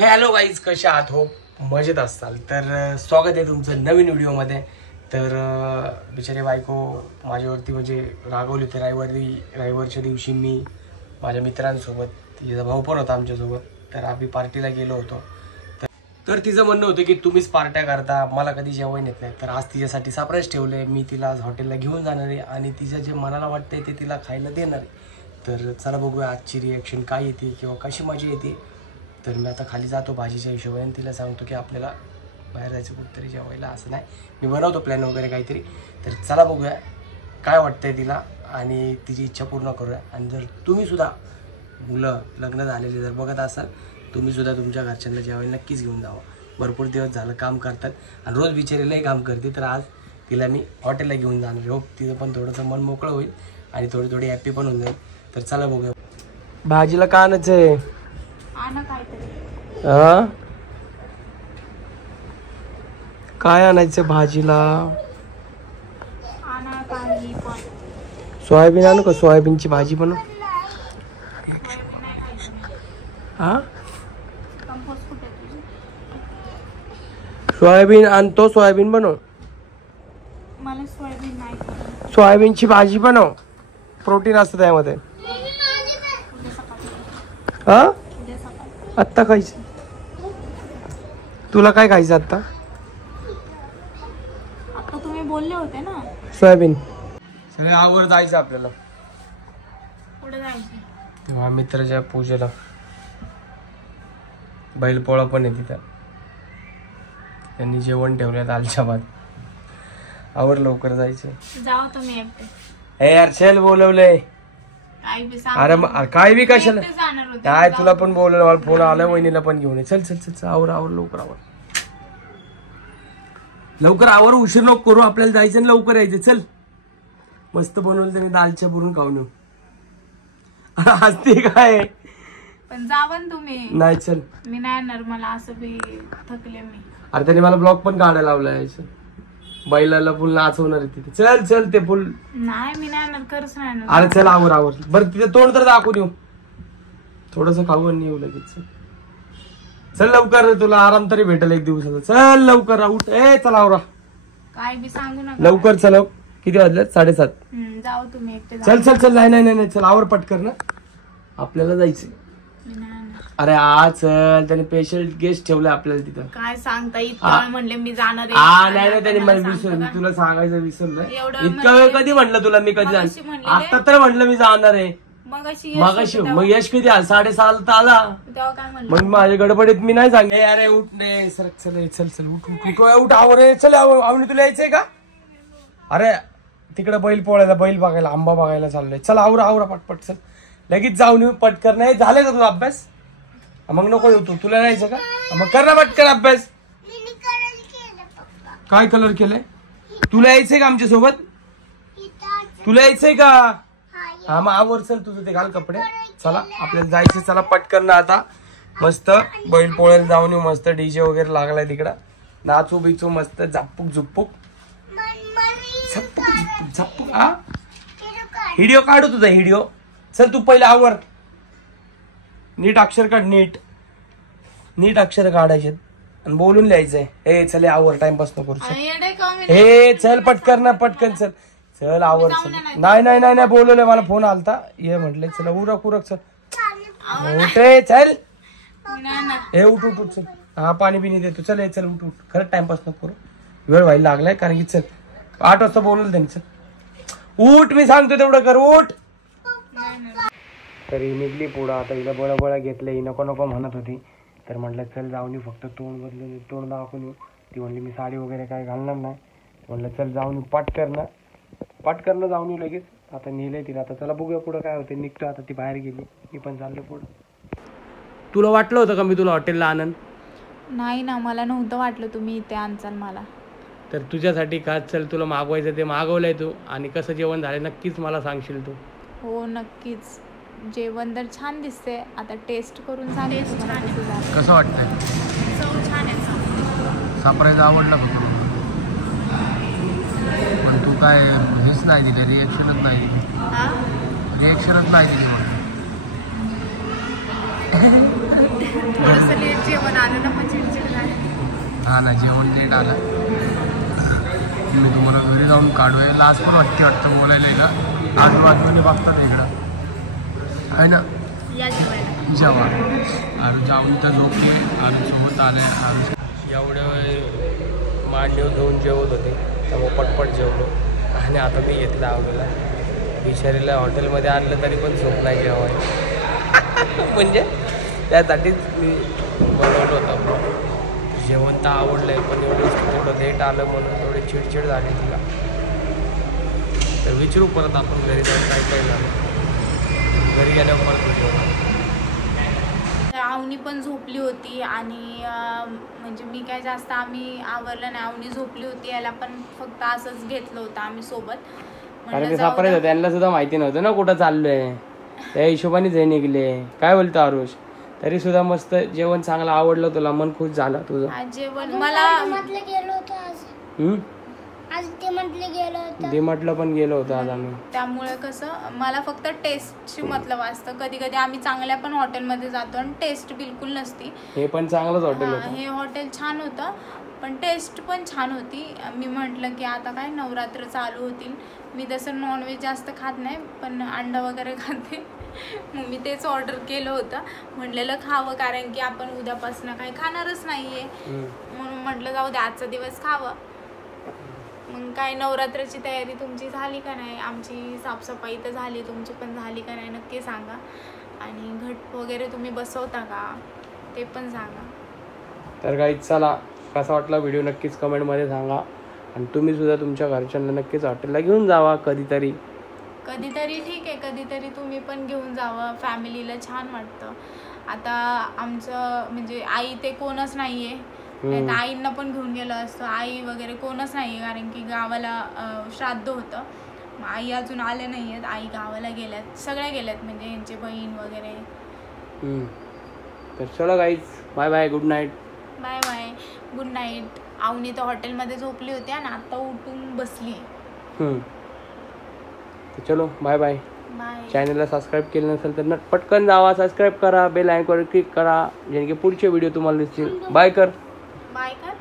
Hello guys, कसे आहात? हो मजेत असाल तर स्वागत आहे तुमचं नवीन व्हिडिओमध्ये. तर बिचारी बायको माझ्यावरती म्हणजे रागवली होती. रविवारच्या दिवशी मी माझ्या मित्रांसोबत, तिचा भाऊ पण होता आमच्यासोबत, तर आम्ही पार्टीला गेलो होतो. तर तिचं म्हणणं होतं की तुम्हीच पार्ट्या करता, मला कधी जेवण येत नाही. तर आज तिच्यासाठी सरप्राईज ठेवले. मी तिला आज हॉटेलला घेऊन जाणार आहे आणि तिचं जे मनाला वाटतंय ते तिला खायला देणार आहे. तर चला बघूया आजची रिॲक्शन काय येते किंवा कशी मजा येते. तर मी आता खाली जातो भाजीच्या हिशोबाने, तिला सांगतो की आपल्याला बाहेर जायचं कुठंतरी जेवायला. असं नाही, मी बनवतो प्लॅन वगैरे काहीतरी. तर चला बघूया काय वाटतंय तिला आणि तिची इच्छा पूर्ण करूया. आणि जर तुम्हीसुद्धा मुलं लग्न झालेले जर बघत असाल, तुम्हीसुद्धा तुमच्या घरच्यांना जेवायला नक्कीच घेऊन जावं. भरपूर दिवस झालं काम करतात आणि रोज बिचारीलाही काम करते. तर आज तिला मी हॉटेलला घेऊन जाणार. हो, तिचं पण थोडंसं मन मोकळं होईल आणि थोडी हॅपी पण होऊन जाईल. तर चला बघूया. भाजीला का आणायचं आहे? काय आणायचं भाजीला? सोयाबीन आणू का? सोयाबीनची भाजी बनव. सोयाबीन आणतो, सोयाबीन बनव. सोयाबीनची भाजी बनव, प्रोटीन असतं त्यामध्ये. आत्ता खायचं? तुला काय खायचं आत्ता? तुम्ही बोलले होते ना सोयाबीन. सगळे आवर जायचं आपल्याला. पुढे जायचं तेव्हा मित्राच्या पूजेला. बैलपोळा पण आहे तिथं. त्यांनी जेवण ठेवलं दालच्या भात. आवर लवकर जायचं. जाऊ तुम्ही एकटे. हे यार चल बोलवलंय. अरे काय बी कशाला काय, तुला पण बोलवलं. मला फोन आला, वहिनीला पण घेऊन ये. चल चल चल आवर लवकर आवर लवकर आवर. उशीर नको करू, आपल्याला जायचं आणि लवकर यायचं. चल, मस्त बनवलं त्याने दालच्या भरून खाऊन येऊ. हसते काय? पण जावन तुम्ही. नाही चल, मी नाही येणार, मला असं बी थकले मी. अरे त्याने मला ब्लॉग पण काढायला लावलाय. बैलाला फुल नाचवणार आहे तिथे. चल चल, ते फुल नाही, मी नाही येणार, खरंच नाही येणार. अरे चल आवर बरं. तिथे तोंड तर दाखवून येऊ, थोडस खाऊ आणि येऊ लगेच. चल लवकर, तुला आराम तरी भेटेल एक दिवसाचा. चल लवकर उठ. चल आवरा. काय बी सांगू नका लवकर. चल, किती वाजले? 7:30. जाऊ तुम्ही एकटे. चल चल चल. नाही चल आवर पटकर ना, आपल्याला जायचंय. अरे चल, त्याने स्पेशल गेस्ट ठेवलं आपल्याला तिथं. काय सांगता, इतकं म्हणले मी जाणार नाही त्याने मला विसरलं, तुला सांगायचं विसरलं. इतका वेळ कधी म्हणलं तुला मी? कधी जाणार? आता तर म्हणलं मी जाणार आहे मगाशी. मग यश किती आला? 6:30 तर आला. मग माझ्या गडबडीत मी नाही सांगे. अरे उठ ने सर. चल चल चल उठ आवर. चल आवनी, तुला यायचंय का? अरे तिकडे बैल पोळायला, बैल बघायला, आंबा बघायला चाललोय. चल आवरा पटपट. चल लगेच जाऊन येऊ पटकर. नाही झालं का तुझा अभ्यास? मग नको येऊ तू. तुला यायचं का? मग कर ना पटकन अभ्यास. काय कलर केलंय? तुला यायचंय का आमच्या सोबत? तुला यायचंय का? हा मग आवर. चल तुझं ते घाल कपडे. चला आपल्याला जायचं. चला पटकन ना आता. मस्त बैल पोळ्याला जाऊन येऊ. मस्त डीजे वगैरे लागलाय तिकडं. नाचू बिचू मस्त. झप्पुक झुप्पुक झप्पुक. हा व्हिडिओ काढू तुझा व्हिडिओ. चल तू पहिला आवर. नीट अक्षर काढ. नीट अक्षर काढायचे आणि बोलून लिहायचंय. चल आवर, टाइमपास नको करू. चल पटकन ना, पटकन चल. चल आवर. चल नाही बोलवलंय, मला फोन आलता ये म्हटलंय. चल उरक चल. उठ चल. उठ चल. हा पाणी बिनी देतो. चल चल उठ. खरंच टाइमपास नको करू, वेळ व्हायला लागलाय. कारण की चल 8 वाजता बोलवलं त्यांचं. उठ, मी सांगतो तेवढं कर. उठ. तरी निघली पुढं. आता हिला बळा घेतलं. ही नको म्हणत होती. तर म्हटलं चल जाऊन येऊ, फक्त तोंड बदलून तोंड दाखवून येऊ. ती म्हणली मी साडी वगैरे काय घालणार नाही. म्हटलं चल जाऊन येऊ पटकरनं जाऊन येऊ लगेच. आता नेलंय तिला. आता चला बघूया पुढं काय होतं. निघतो आता. ती बाहेर गेली, मी पण चाललो पुढं. तुला वाटलं होतं का मी तुला हॉटेलला आणन? नाही ना, मला नव्हतं वाटलं तुम्ही इथे आणचाल मला. तर तुझ्यासाठी खास चल, तुला मागवायचं ते मागवलंय तू. आणि कसं जेवण झालं नक्कीच मला सांगशील तू. हो नक्कीच. जेवण तर छान दिसते. आता टेस्ट करून सांगेल कसं वाटतंय. चव छान आहे. सरप्राईज आवडला फक्त. पण तू काय हेच नाही दिले, रिएक्शनच नाही दिली. रिएक्शनच नाही दिली. थोडंसं लेट जेवण आलं ना मग चिडचिड झाली. हा ना, जेवण लेट आलं. मी तुम्हाला घरी जाऊन काढूया. लाज पण वाटतं बोलायला आहे का. आजूबाजूने बघतात इकडं आहे ना. या जेवायला जेव्हा आरू जाऊन तर झोपले. आरूसोबत आले. आरू एवढ्या वेळ मांडीव घेऊन जेवत होते त्यामुळे पटपट जेवलो. आणि आता मी घेतलं आवडीला. बिचारीला हॉटेलमध्ये आणलं तरी पण झोप नाही जेवाय. म्हणजे त्यासाठीच मी बनवलं होतं. जेवण तर आवडलं आहे पण एवढं थोडं लेट आलं म्हणून थोडी चिडचिड झाली तिला. तर विचारू परत आपण घरी जाऊन काय काय झालं. घरी गेल्यावर परत विचारू. आवनी पण झोपली होती आणि म्हणजे मी काय जास्त आम्ही आवरलं नाही. आवनी झोपली होती. याला पण फक्त असंच घेतलं होतं आम्ही सोबत. कारण ते सरप्राईज होतं. त्यांना सुद्धा माहिती नव्हतं ना कुठं चाललंय. त्या हिशोबानेच हे निघले. काय बोलतो आरुष. तरी सुद्धा मस्त जेवण चांगलं आवडलं तुला. मन खुश झालं तुझं. जेवण मला गेलो होतो आज गेलो होतो. डीमार्टला पण गेलो होतो आज आम्ही. त्यामुळे कसं मला फक्त टेस्टची मतलब असतं. कधी कधी आम्ही चांगल्या पण हॉटेलमध्ये जातो आणि टेस्ट बिलकुल नसती. हे पण चांगलंच हॉटेल होतं. हे हॉटेल छान होतं पण टेस्ट पण छान होती. मी म्हटलं की आता काय नवरात्र चालू होतील. मी तसं नॉनव्हेज जास्त खात नाही पण अंडा वगैरे खाते. मग मी तेच ऑर्डर केलं होतं. म्हटलेलं खावं कारण की आपण उद्यापासून काही खाणारच नाहीये. म्हणून म्हटलं जाऊ दे आजचा दिवस खावं. मग काय नवरात्राची तयारी तुमची झाली का नाही. आमची साफसफाई तर झाली. तुमची पण झाली का नाही नक्की सांगा. आणि घट वगैरे तुम्ही बसवता का ते पण सांगा. तर काही चला कसा वाटला व्हिडिओ नक्कीच कमेंटमध्ये सांगा. आणि तुम्ही सुद्धा तुमच्या घरच्यांना नक्कीच हॉटेलला घेऊन जावा कधीतरी. ठीक आहे. कधीतरी तुम्ही पण घेऊन जावं. फॅमिलीला छान वाटतं. आता आमचं म्हणजे आई ते कोणच नाहीये. नाही तर आईंना पण घेऊन गेलं असतं. आई वगैरे कोणच नाहीये कारण की गावाला श्राद्ध होतं. आई अजून आले नाही आहेत. आई गावाला गेल्यात. सगळ्या गेल्यात म्हणजे यांची बहीण वगैरे. तर चलो guys bye bye. Good night. Bye bye. Good night. आवनी तर हॉटेलमध्ये झोपली होती आणि आता उठून बसली. तर चलो बाय बाय. बाय. चॅनलला सबस्क्राईब केलं नसेल तर पटकन जावा. सबस्क्राईब करा. बेल आयकॉनवर क्लिक करा जेणे की पुढचे व्हिडिओ तुम्हाला दिसतील. बाय कर. बाय कर.